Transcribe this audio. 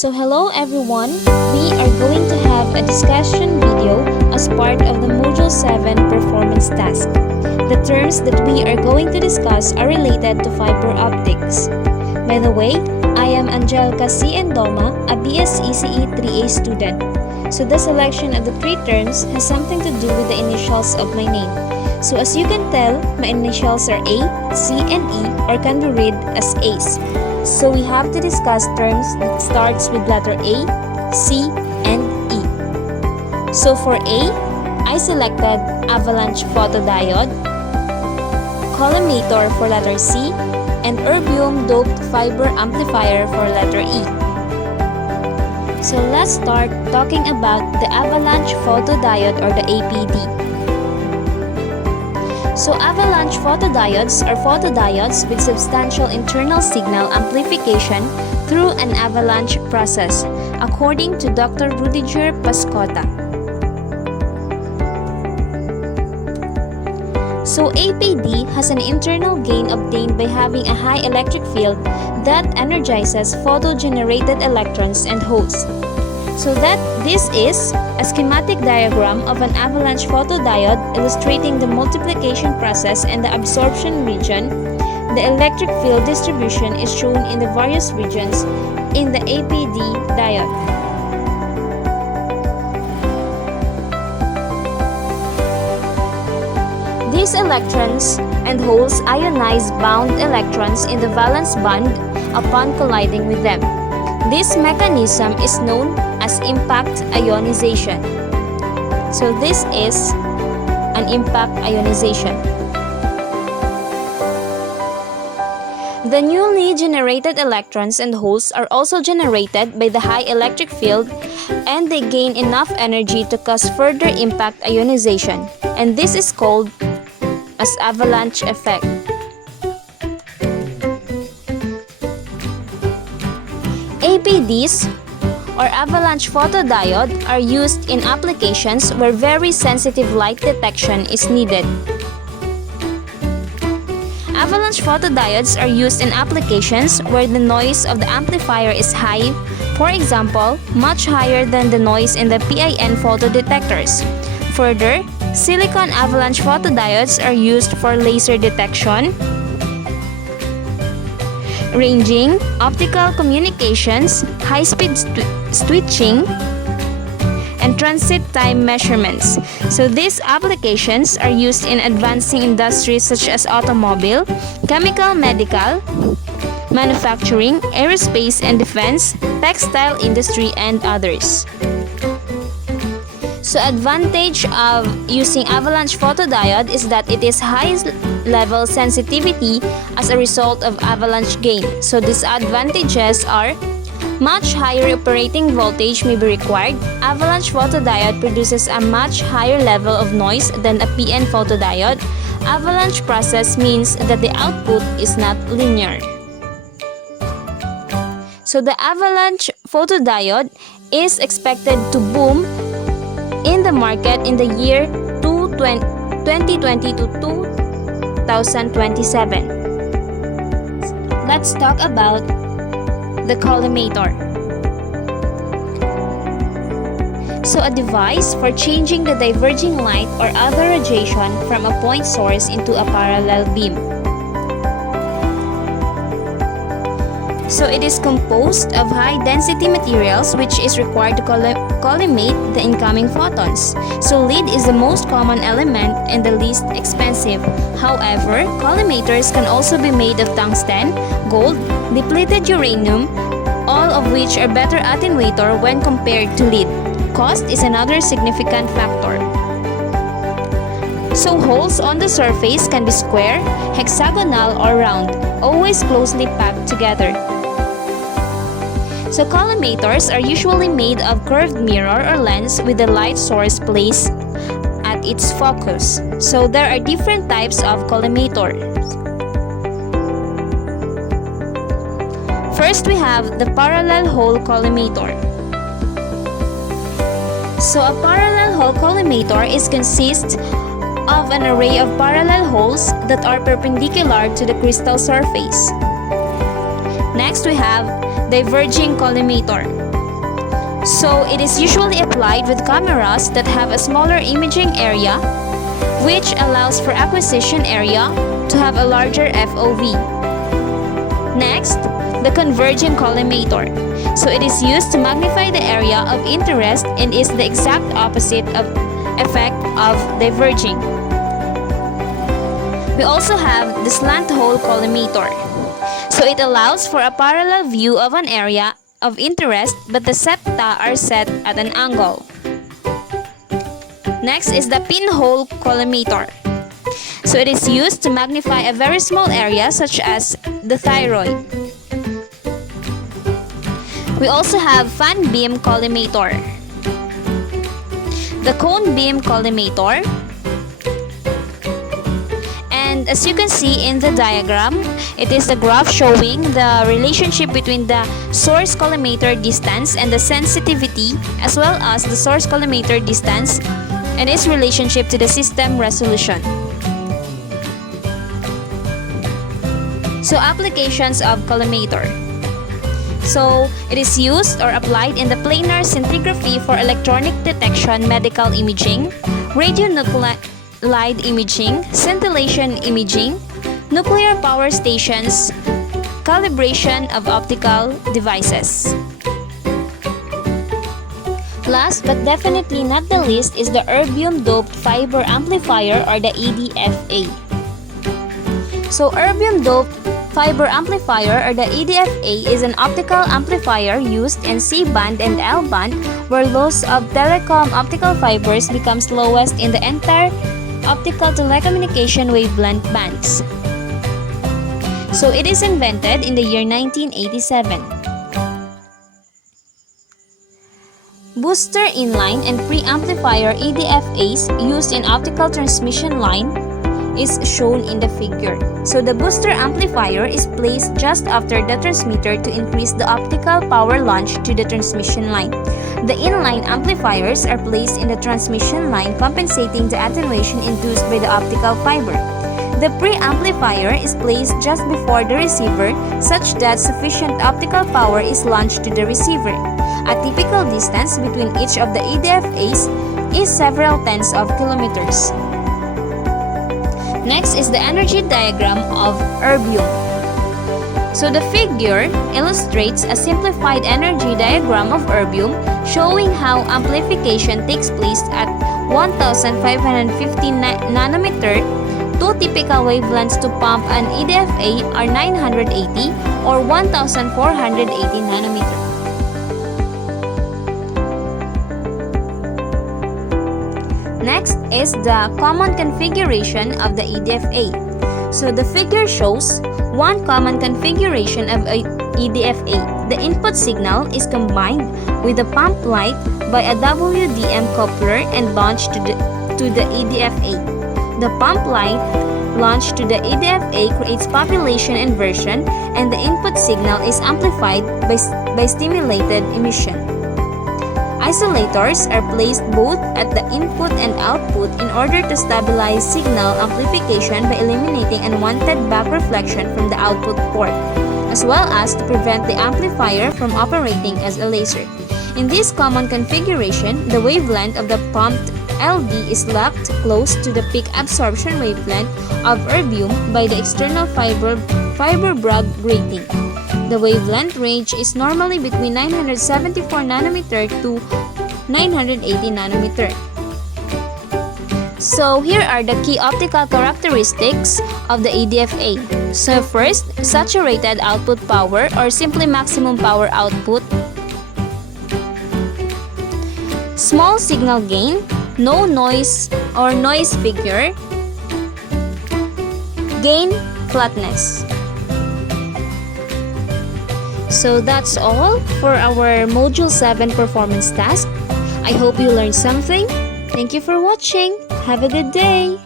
So hello everyone, we are going to have a discussion video as part of the Module 7 performance task. The terms that we are going to discuss are related to fiber optics. By the way, I am Angelica C. Endoma, a BS ECE 3A student. So the selection of the three terms has something to do with the initials of my name. So as you can tell, my initials are A, C, and E, or can be read as ACE. So we have to discuss terms that starts with letter A, C, and E. So for A, I selected avalanche photodiode, collimator for letter C, and erbium doped fiber amplifier for letter E. So let's start talking about the avalanche photodiode or the APD. So avalanche photodiodes are photodiodes with substantial internal signal amplification through an avalanche process, according to Dr. Rudiger Pascotta. So APD has an internal gain obtained by having a high electric field that energizes photo-generated electrons and holes. So this is a schematic diagram of an avalanche photodiode illustrating the multiplication process and the absorption region. The electric field distribution is shown in the various regions in the APD diode. These electrons and holes ionize bound electrons in the valence band upon colliding with them. This mechanism is known as impact ionization. So this is an impact ionization. The newly generated electrons and holes are also generated by the high electric field, and they gain enough energy to cause further impact ionization, and this is called as avalanche effect. APDs or avalanche photodiode are used in applications where very sensitive light detection is needed. Avalanche photodiodes are used in applications where the noise of the amplifier is high, for example, much higher than the noise in the PIN photodetectors. Further, silicon avalanche photodiodes are used for laser detection, ranging, optical communications, high-speed switching, and transit time measurements. So these applications are used in advancing industries such as automobile, chemical, medical, manufacturing, aerospace and defense, textile industry, and others. So advantage of using avalanche photodiode is that it is high level sensitivity as a result of avalanche gain. So disadvantages are much higher operating voltage may be required. Avalanche photodiode produces a much higher level of noise than a PN photodiode. Avalanche process means that the output is not linear. So the avalanche photodiode is expected to boom in the market in the year 2020 to 2027. Let's talk about the collimator. So a device for changing the diverging light or other radiation from a point source into a parallel beam. So it is composed of high-density materials which is required to collimate the incoming photons. So lead is the most common element and the least expensive. However, collimators can also be made of tungsten, gold, depleted uranium, all of which are better attenuator when compared to lead. Cost is another significant factor. So holes on the surface can be square, hexagonal, or round, always closely packed together. So collimators are usually made of curved mirror or lens with the light source placed at its focus. So there are different types of collimators. First, we have the parallel hole collimator. So a parallel hole collimator consists of an array of parallel holes that are perpendicular to the crystal surface. Next, we have diverging collimator. So it is usually applied with cameras that have a smaller imaging area, which allows for acquisition area to have a larger FOV. Next, the converging collimator. So it is used to magnify the area of interest and is the exact opposite of effect of diverging. We also have the slant hole collimator. So it allows for a parallel view of an area of interest, but the septa are set at an angle. Next is the pinhole collimator. So it is used to magnify a very small area such as the thyroid. We also have fan beam collimator, the cone beam collimator, and as you can see in the diagram, it is the graph showing the relationship between the source collimator distance and the sensitivity, as well as the source collimator distance and its relationship to the system resolution. So applications of collimator. So it is used or applied in the planar scintigraphy for electronic detection, medical imaging, radionuclide imaging, scintillation imaging, nuclear power stations, calibration of optical devices. Last but definitely not the least is the erbium doped fiber amplifier, or the EDFA. So erbium doped fiber amplifier, or the EDFA, is an optical amplifier used in C-band and L-band where loss of telecom optical fibers becomes lowest in the entire optical telecommunication wavelength bands. So it is invented in the year 1987. Booster inline and preamplifier EDFAs used in optical transmission line is shown in the figure. So the booster amplifier is placed just after the transmitter to increase the optical power launch to the transmission line. The inline amplifiers are placed in the transmission line, compensating the attenuation induced by the optical fiber. The preamplifier is placed just before the receiver such that sufficient optical power is launched to the receiver. A typical distance between each of the EDFAs is several tens of kilometers. Next is the energy diagram of erbium. So the figure illustrates a simplified energy diagram of erbium showing how amplification takes place at 1550 nanometer. Two typical wavelengths to pump an EDFA are 980 or 1480 nanometer. Next is the common configuration of the EDFA. So the figure shows one common configuration of a EDFA. The input signal is combined with the pump light by a WDM coupler and launched to the EDFA. The pump light launched to the EDFA creates population inversion, and the input signal is amplified by stimulated emission. Isolators are placed both at the input and output in order to stabilize signal amplification by eliminating unwanted back reflection from the output port, as well as to prevent the amplifier from operating as a laser. In this common configuration, the wavelength of the pumped LD is locked close to the peak absorption wavelength of erbium by the external fiber Bragg grating. The wavelength range is normally between 974 nanometer to 980 nanometer. So here are the key optical characteristics of the EDFA. So first, saturated output power, or simply maximum power output. Small signal gain, no noise or noise figure. Gain flatness. So that's all for our Module 7 performance task. I hope you learned something. Thank you for watching. Have a good day.